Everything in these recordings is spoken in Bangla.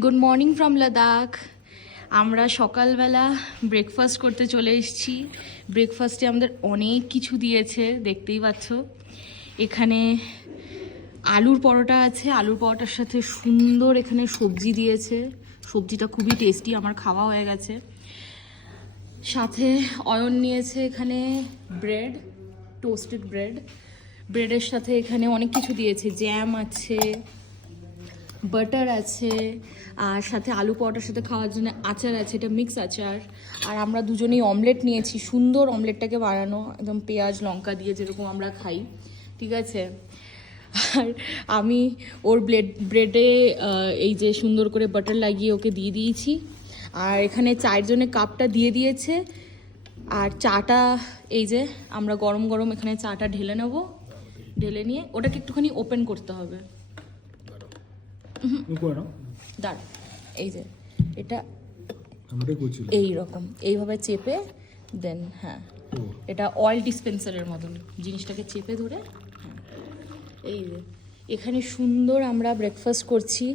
Good morning from Ladakh. আমরা সকালবেলা ব্রেকফাস্ট করতে চলে এসেছি। ব্রেকফাস্টে আমাদের অনেক কিছু দিয়েছে, দেখতেই পাচ্ছ। এখানে আলুর পরোটা আছে, আলুর পরোটার সাথে সুন্দর এখানে সবজি দিয়েছে। সবজিটা খুবই টেস্টি, আমার খাওয়া হয়ে গেছে। সাথে অয়ন নিয়েছে এখানে ব্রেড, টোস্টেড ব্রেড। ব্রেডের সাথে এখানে অনেক কিছু দিয়েছে, জ্যাম আছে, বাটার আছে, আর সাথে আলু পরোটার সাথে খাওয়ার জন্য আচার আছে, এটা মিক্স আচার। আর আমরা দুজনেই অমলেট নিয়েছি, সুন্দর অমলেটটাকে বানানো একদম পেঁয়াজ লঙ্কা দিয়ে যেরকম আমরা খাই, ঠিক আছে। আর আমি ওর ব্রেডে এই যে সুন্দর করে বাটার লাগিয়ে ওকে দিয়ে দিয়েছি। আর এখানে চায়ের জন্য কাপটা দিয়ে দিয়েছে। আর চাটা এই যে আমরা গরম গরম এখানে চাটা ঢেলে নেব। ঢেলে নিয়ে ওটাকে একটুখানি ওপেন করতে হবে। দাঁড়া, এই যে এটা এইরকম এইভাবে চেপে দেন, হ্যাঁ এটা অয়েল ডিসপেন্সারের মতন জিনিসটাকে চেপে ধরে, হ্যাঁ এই যে এখানে সুন্দর আমরা ব্রেকফাস্ট করছি।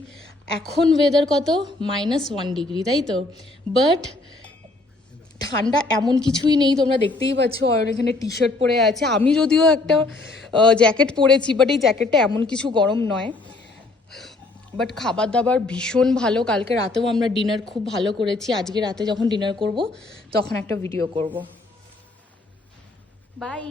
এখন ওয়েদার কত, -1 ডিগ্রি, তাই তো? বাট ঠান্ডা এমন কিছুই নেই, তোমরা দেখতেই পাচ্ছ। আর এখানে টি শার্ট পরে আছে, আমি যদিও একটা জ্যাকেট পরেছি, বাট এই জ্যাকেটটা এমন কিছু গরম নয়। বাট খাবার দাবার ভীষণ ভালো। কালকে রাতেও আমরা ডিনার খুব ভালো করেছি। আজকে রাতে যখন ডিনার করব তখন একটা ভিডিও করব। বাই।